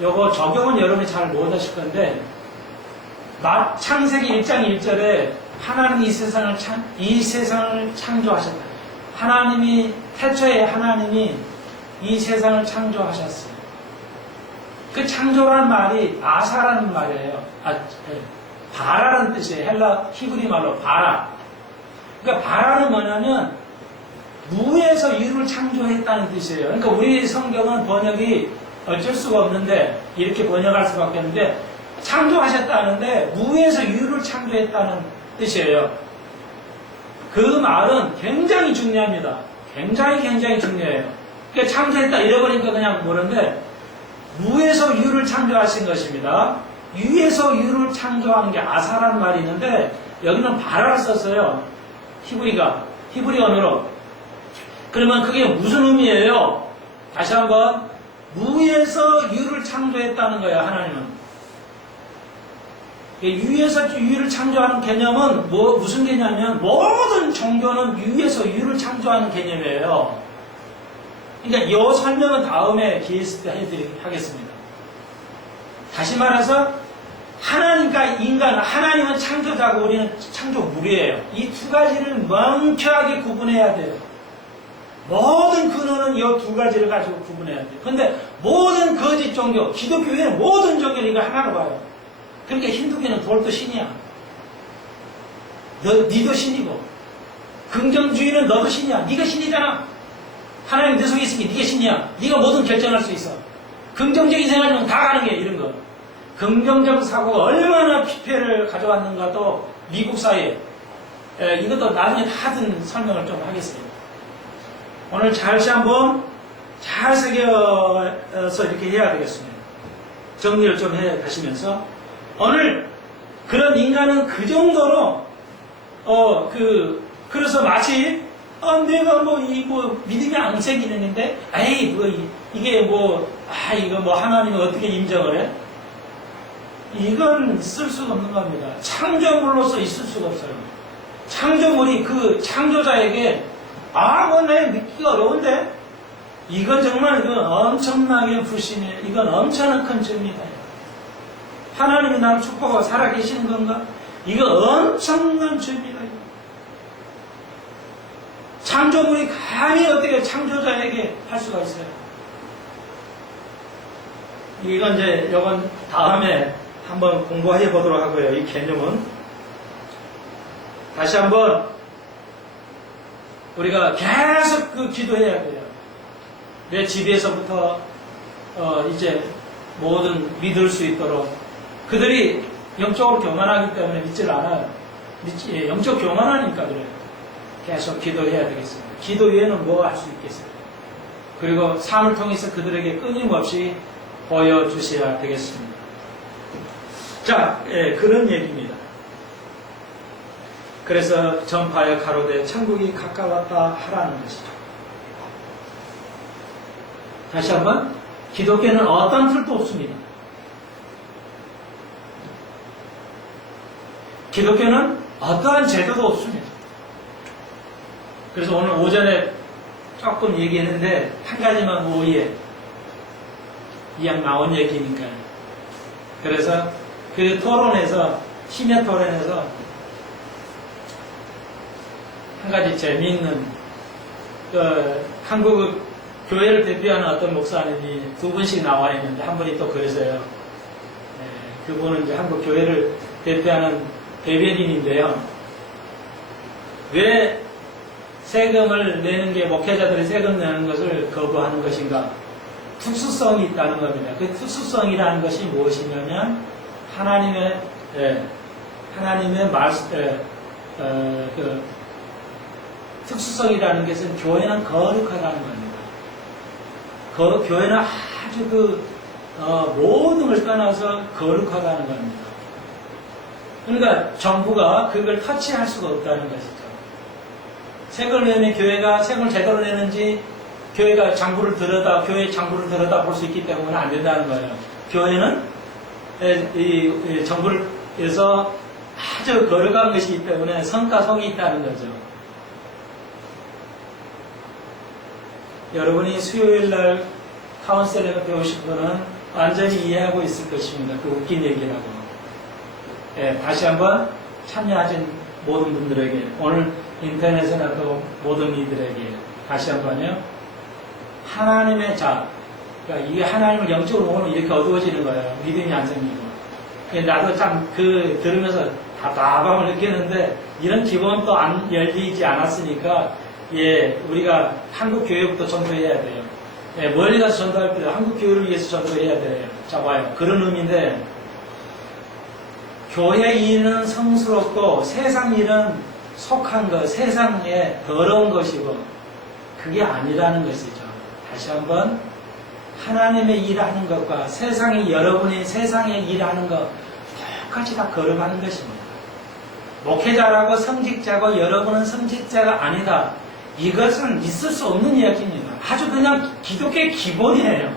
요거 적용은 여러분이 잘 못하실 건데, 창세기 1장 1절에 하나님이 이 세상을 창조하셨다. 태초에 하나님이 이 세상을 창조하셨어요. 그 창조라는 말이 아사라는 말이에요. 바라라는 뜻이에요. 히브리 말로 바라. 그러니까 바라는 뭐냐면 무에서 유를 창조했다는 뜻이에요. 그러니까 우리 성경은 번역이 어쩔 수가 없는데 이렇게 번역할 수밖에 없는데 창조하셨다는데 무에서 유를 창조했다는 뜻이에요. 그 말은 굉장히 중요합니다. 굉장히 중요해요. 그러니까 창조했다 잃어버리니까 그냥 모르는데 무에서 유를 창조하신 것입니다. 유에서 유를 창조하는 게 아사라는 말이 있는데 여기는 바라를 썼어요. 히브리 언어로. 그러면 그게 무슨 의미예요? 다시 한번 무에서 유를 창조했다는 거예요. 하나님은. 유에서 유를 창조하는 개념은 무슨 개념이냐면 모든 종교는 유에서 유를 창조하는 개념이에요. 그러니까 이 설명은 다음에 기회 있을 때 하겠습니다. 다시 말해서 하나님과 인간, 하나님은 창조자고 우리는 창조물이에요. 이 두 가지를 명쾌하게 구분해야 돼요. 모든 근원은 이 두 가지를 가지고 구분해야 돼요. 그런데 모든 거짓 종교, 기독교에는 모든 종교를 이거 하나로 봐요. 그러니까 힌두교는 돌도 신이야. 니도 신이고, 긍정주의는 너도 신이야. 니가 신이잖아. 하나님 내 속에 있으니 니가 신이야. 니가 뭐든 결정할 수 있어. 긍정적인 생활이면 다 가능해. 이런 거. 긍정적 사고가 얼마나 피폐를 가져왔는가도 미국 사회에 이것도 나중에 하든 설명을 좀 하겠습니다. 오늘 다시 한번 잘 새겨서 이렇게 해야 되겠습니다. 정리를 좀 해 가시면서 오늘 그런 인간은 그 정도로 그래서 마치 내가 믿음이 안 생기는데 이거 하나님이 어떻게 인정을 해? 이건 쓸 수가 없는 겁니다. 창조물로서 있을 수가 없어요. 창조물이 그 창조자에게 내가 믿기가 어려운데 이건 정말 엄청나게 불신해. 이건 엄청난 큰 죄입니다. 하나님이 나를 축복하고 살아계시는 건가? 이거 엄청난 죄입니다. 창조물이 감히 어떻게 창조자에게 할 수가 있어요? 이건 다음에 한번 공부해 보도록 하고요. 이 개념은 다시 한번 우리가 계속 기도해야 돼요. 내 집에서부터 이제 모든 믿을 수 있도록 그들이 영적으로 교만하기 때문에 믿질 않아요. 영적 교만하니까 그래요. 계속 기도해야 되겠습니다. 기도 외에는 뭐 할 수 있겠어요? 그리고 삶을 통해서 그들에게 끊임없이 보여주셔야 되겠습니다. 자, 그런 얘기입니다. 그래서 전파에 가로되 천국이 가까웠다 하라는 것이죠. 다시 한번 기독교는 어떤 틀도 없습니다. 기독교는 어떠한 제도도 없습니다. 그래서 오늘 오전에 조금 얘기했는데 한 가지만 오해. 이왕 나온 얘기니까. 그래서 그 토론에서 심야 토론에서 한 가지 재미있는 한국 교회를 대표하는 어떤 목사님이 두 분씩 나와 있는데 한 분이 또 그러세요. 그분은 이제 한국 교회를 대표하는 대변인인데요. 왜 세금을 내는 게 목회자들이 세금 내는 것을 거부하는 것인가? 특수성이 있다는 겁니다. 그 특수성이라는 것이 무엇이냐면 하나님의 그 특수성이라는 것은 교회는 거룩하다는 겁니다. 교회는 아주 모든 걸 떠나서 거룩하다는 겁니다. 그러니까 정부가 그걸 터치할 수가 없다는 것이죠. 세금을 내면 교회가 세금을 제대로 내는지 교회의 장부를 들여다 볼 수 있기 때문에 안 된다는 거예요. 교회는 이 정부에서 아주 거룩한 것이기 때문에 성과 성이 있다는 거죠. 여러분이 수요일날 카운셀링을 배우신 분은 완전히 이해하고 있을 것입니다. 그 웃긴 얘기라고. 다시 한번 참여하신 모든 분들에게, 오늘 인터넷에 나도 모든 이들에게 다시 한번요. 하나님의 그러니까 이게 하나님을 영적으로 보면 이렇게 어두워지는 거예요. 믿음이 안 생기고. 나도 참 들으면서 답답함을 느꼈는데 이런 기본도 안 열리지 않았으니까 우리가 한국 교회부터 전도해야 돼요. 멀리 가서 전도할 때 한국 교회를 위해서 전도해야 돼요. 자, 봐요. 그런 의미인데 교회 일은 성스럽고 세상 일은 속한 것, 세상에 더러운 것이고 그게 아니라는 것이죠. 다시 한번 하나님의 일하는 것과 여러분이 세상에 일하는 것 똑같이 다 걸어가는 것입니다. 목회자라고 성직자고 여러분은 성직자가 아니다. 이것은 있을 수 없는 이야기입니다. 아주 그냥 기독교의 기본이에요.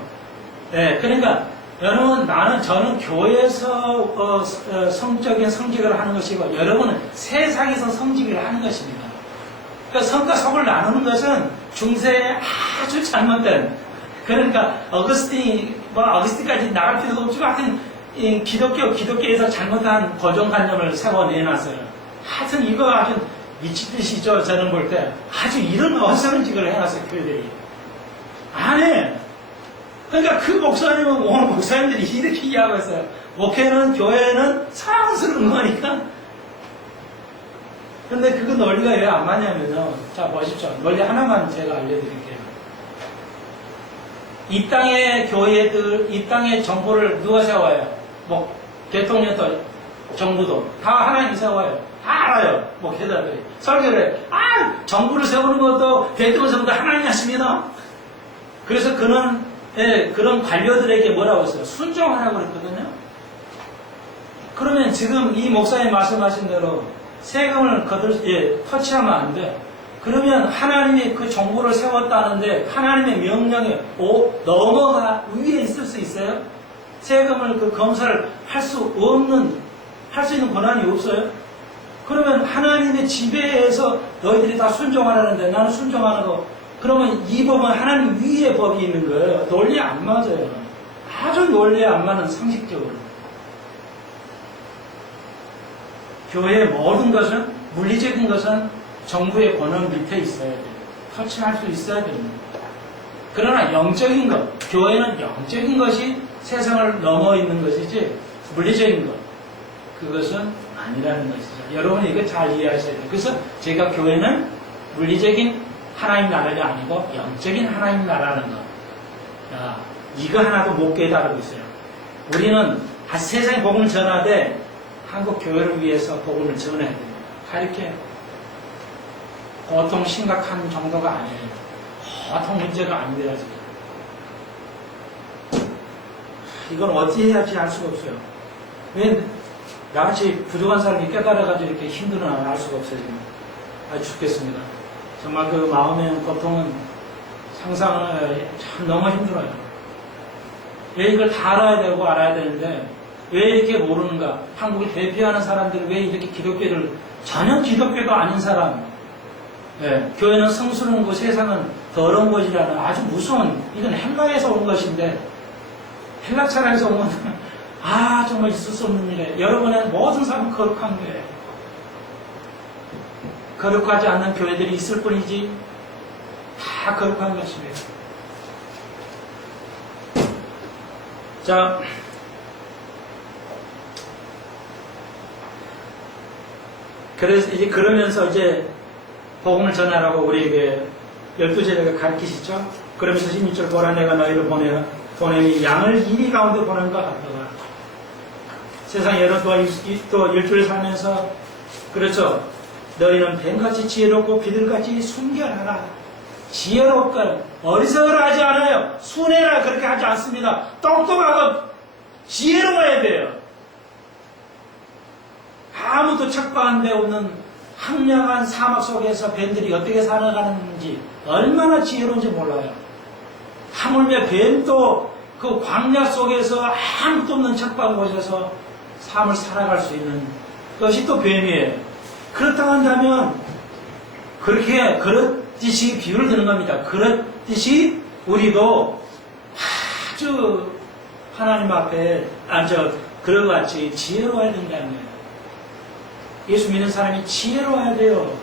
그러니까 여러분 저는 교회에서 성적인 성직을 하는 것이고 여러분은 세상에서 성직을 하는 것입니다. 그러니까 성과 속을 나누는 것은 중세에 아주 잘못된, 그러니까 어거스틴까지 나갈 필요도 없지만 하여튼 기독교에서 잘못한 고정관념을 세워내놨어요. 하여튼 이거 아주 미치듯이죠. 저는 볼 때 아주 이런 어리석은 짓을 해놨어요. 교회들이 안 해. 그러니까 그 목사님은 오늘 목사님들이 이렇게 이야기하고 있어요. 목회는 교회는 사랑스러운 거니까. 근데 그 논리가 왜 안 맞냐면요. 자, 보십시오. 논리 하나만 제가 알려드릴게요. 이 땅의 교회들, 이 땅의 정부를 누가 세워요? 대통령도, 정부도 다 하나님이 세워요. 다 알아요. 목회자들이. 설교를 해. 정부를 세우는 것도 대통령 세우는 것도 하나님이 하십니다. 그래서 그런 관료들에게 뭐라고 했어요? 순종하라고 그랬거든요. 그러면 지금 이 목사님 말씀하신 대로 세금을 터치하면 안 돼. 그러면 하나님이 그 정부를 세웠다는데 하나님의 명령에 넘어가 위에 있을 수 있어요? 세금을 검사를 할 수 있는 권한이 없어요? 그러면 하나님의 지배에서 너희들이 다 순종하라는데 나는 순종하는 거, 그러면 이 법은 하나님 위에 법이 있는 거예요. 논리 안 맞아요. 아주 논리에 안 맞는 상식적으로. 교회의 모든 것은, 물리적인 것은 정부의 권한 밑에 있어야 돼요. 터치할 수 있어야 됩니다. 그러나 영적인 것, 교회는 영적인 것이 세상을 넘어 있는 것이지 물리적인 것, 그것은 아니라는 것이죠. 여러분이 이거 잘 이해하셔야 돼요. 그래서 제가 교회는 물리적인 하나님 나라가 아니고 영적인 하나님 나라는 것, 이거 하나도 못 깨달고 있어요. 우리는 세상에 복음을 전하되 한국 교회를 위해서 복음을 전해야 됩니다. 이렇게 보통 심각한 정도가 아니에요. 보통 문제가 아닙니다. 이건 어떻게 해야지 알 수가 없어요. 왜 나같이 부족한 사람이 깨달아가지고 이렇게 힘들어나 알 수가 없어요. 지금. 죽겠습니다. 정말 그 마음의 고통은 상상을 참 너무 힘들어요. 왜 이걸 다 알아야 되는데 왜 이렇게 모르는가? 한국을 대표하는 사람들이 왜 이렇게 기독교를, 전혀 기독교가 아닌 사람, 예, 교회는 성스러운 거, 세상은 더러운 것이라는 아주 무서운, 이건 헬라에서 온 것인데, 헬라 철학에서 온 건, 정말 있을 수 없는 일에, 여러분의 모든 삶은 거룩한 거예요. 거룩하지 않는 교회들이 있을 뿐이지, 다 거룩한 것입니다. 자, 그러면서 이제 복음을 전하라고 우리에게 12제자가 가르치시죠. 그러면서 16절 보라 내가 너희를 보내니 양을 이리 가운데 보낸 것 같더라. 세상에 여러분 또 일주일 살면서 그렇죠. 너희는 뱀같이 지혜롭고 비둘같이 순결하라. 지혜롭고 어리석으라 하지 않아요. 순해라 그렇게 하지 않습니다. 똑똑하고 지혜로워야 돼요. 아무도 척박한 데 없는 황량한 사막 속에서 뱀들이 어떻게 살아가는지 얼마나 지혜로운지 몰라요. 하물며 뱀도 그 광야 속에서 아무도 없는 척박한 곳에서 삶을 살아갈 수 있는 것이 또 뱀이에요. 그렇다고 한다면 그렇듯이 비유를 드는 겁니다. 그렇듯이 우리도 아주 하나님 앞에 그런 것 같이 지혜로워야 된다는 거예요. 예수 믿는 사람이 지혜로워야 돼요.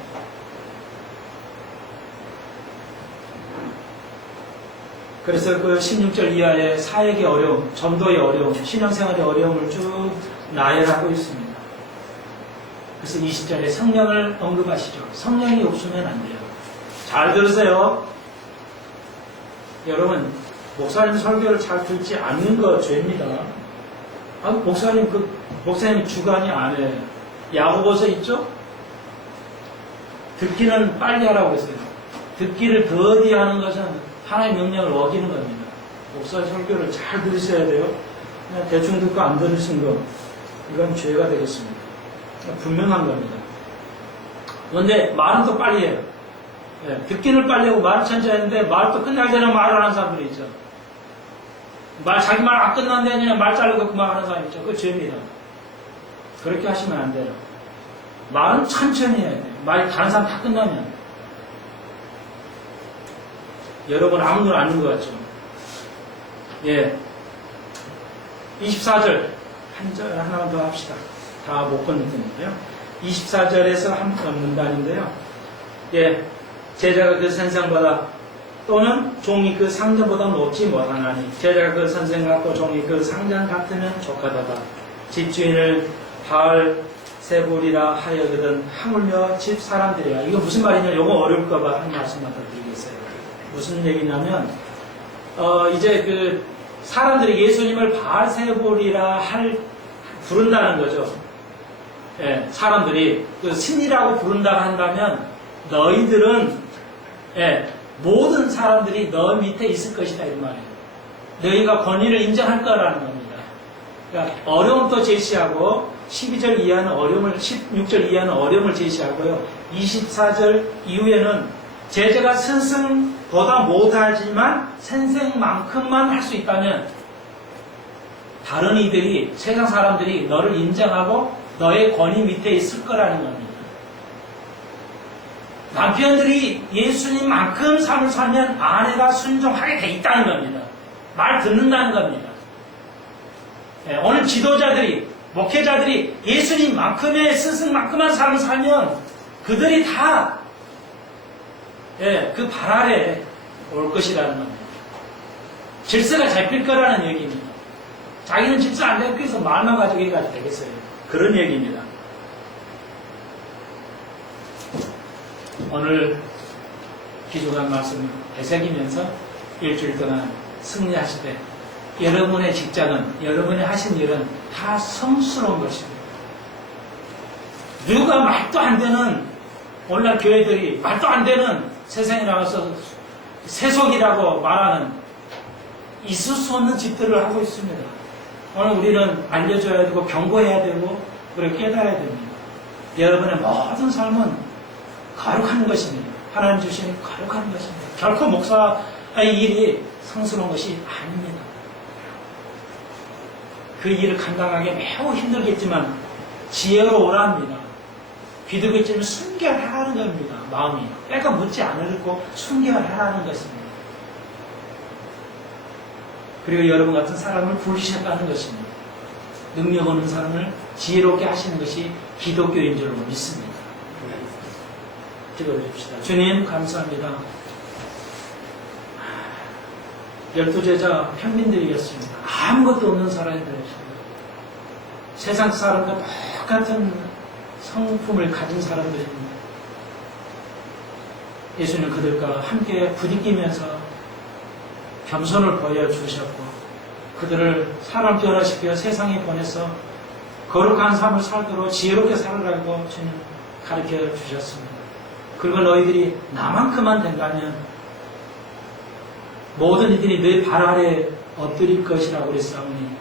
그래서 그 16절 이하의 사역의 어려움, 전도의 어려움, 신앙생활의 어려움을 쭉 나열하고 있습니다. 그래서 20절에 성령을 언급하시죠. 성령이 없으면 안 돼요. 잘 들으세요. 여러분, 목사님 설교를 잘 듣지 않는 거 죄입니다. 목사님 주관이 안 해요. 야고보서 있죠? 듣기는 빨리 하라고 했어요. 듣기를 더디 하는 것은 하나님의 명령을 어기는 겁니다. 목사 설교를 잘 들으셔야 돼요. 그냥 대충 듣고 안 들으신 거, 이건 죄가 되겠습니다. 분명한 겁니다. 그런데 말은 또 빨리 해요. 듣기를 빨리 하고 말을 천천히 하는데 말 또 끝나기 전에 말을 하는 사람들이 있죠. 자기 말 안 끝났는데 그냥 말 자르고 그만하는 사람 있죠. 그거 죄입니다. 그렇게 하시면 안 돼요. 말은 천천히 해야 돼요. 말이 다른 사람 다 끝나면. 여러분 아무도 아닌 것 같죠? 24절 한 절 하나만 더 합시다. 다 못 건너는데요. 24절에서 한 문단인데요. 제자가 그 선생보다 또는 종이 그 상전보다 높지 못하나니 제자가 그 선생 같고 종이 그 상전 같으면 족하다다. 집주인을 바알세불이라 하여거든 하물며 집 사람들이야. 이거 무슨 말이냐? 이거 어려울까봐 한 말씀만 더 드리겠어요. 무슨 얘기냐면 이제 그 사람들이 예수님을 바알세불이라 부른다는 거죠. 사람들이 그 신이라고 부른다고 한다면 너희들은 모든 사람들이 너 밑에 있을 것이다 이 말이에요. 너희가 권위를 인정할 거라는 겁니다. 그러니까 어려움도 제시하고 12절 이하는 어려움을 16절 이하는 어려움을 제시하고요. 24절 이후에는 제자가 스승보다 못하지만 선생만큼만 할 수 있다면 다른 이들이 세상 사람들이 너를 인정하고 너의 권위 밑에 있을 거라는 겁니다. 남편들이 예수님만큼 삶을 살면 아내가 순종하게 돼 있다는 겁니다. 말 듣는다는 겁니다. 오늘 지도자들이, 목회자들이 예수님만큼의 스승만큼한 삶을 살면 그들이 다 그 발 아래 올 것이라는 겁니다. 질서가 잡힐 거라는 얘기입니다. 자기는 질서 안 잡고 해서 말만 가지고 해가지고 되겠어요. 그런 얘기입니다. 오늘 기록한 말씀을 되새기면서 일주일 동안 승리하시되 여러분의 직장은, 여러분의 하신 일은 다 성스러운 것입니다. 누가 말도 안 되는 오늘날 교회들이 말도 안 되는 세상에 나와서 세속이라고 말하는 있을 수 없는 짓들을 하고 있습니다. 오늘 우리는 알려줘야 되고 경고해야 되고 그렇게 깨달아야 됩니다. 여러분의 모든 삶은 거룩한 것입니다. 하나님 주신 거룩한 것입니다. 결코 목사의 일이 성스러운 것이 아닙니다. 그 일을 감당하기 매우 힘들겠지만 지혜로우라 합니다. 비둘기처럼 순결하라는 겁니다. 마음이. 때가 묻지 않으려고 순결하라는 것입니다. 그리고 여러분 같은 사람을 부르셨다는 것입니다. 능력 없는 사람을 지혜롭게 하시는 것이 기독교인 줄로 믿습니다. 기도해줍시다. 주님 감사합니다. 12제자 평민들이었습니다. 아무것도 없는 사람들이었습니다. 세상 사람과 똑같은 성품을 가진 사람들입니다. 예수님 그들과 함께 부딪히면서 겸손을 보여주셨고 그들을 사람 변화시켜 세상에 보내서 거룩한 삶을 살도록 지혜롭게 살으라고 주님 가르쳐 주셨습니다. 그리고 너희들이 나만큼만 된다면 모든 이들이 내 발 아래 엎드릴 것이라고 그랬사오니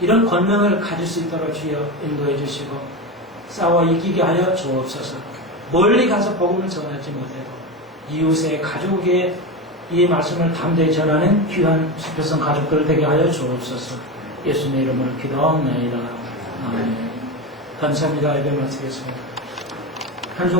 이런 권능을 가질 수 있도록 주여 인도해 주시고 싸워 이기게 하여 주옵소서. 멀리 가서 복음을 전하지 못해도 이웃의 가족의 이 말씀을 담대히 전하는 귀한 수표성 가족들 되게 하여 주옵소서. 예수님의 이름으로 기도하옵나이다. 아멘. 감사합니다. 예배 마치겠습니다.